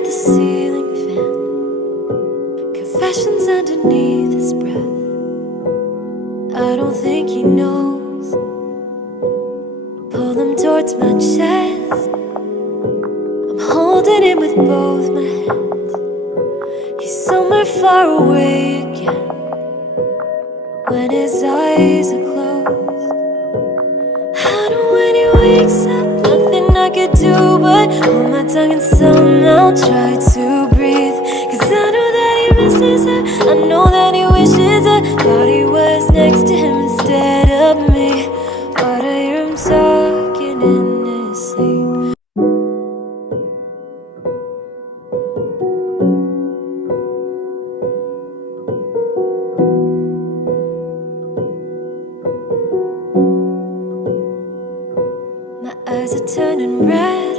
at the ceiling fan, confessions underneath his breath. I don't think he knows. Pull them towards my chest. I'm holding him with both my hands. He's somewhere far away again when his eyes are closed. I know when he wakes up, nothing I could do but hold my tongue and somehow try to breathe. Cause I know that he misses her, I know that he wishes her body was next to him instead of me. But I hear him talking in his sleep. My eyes are turning red.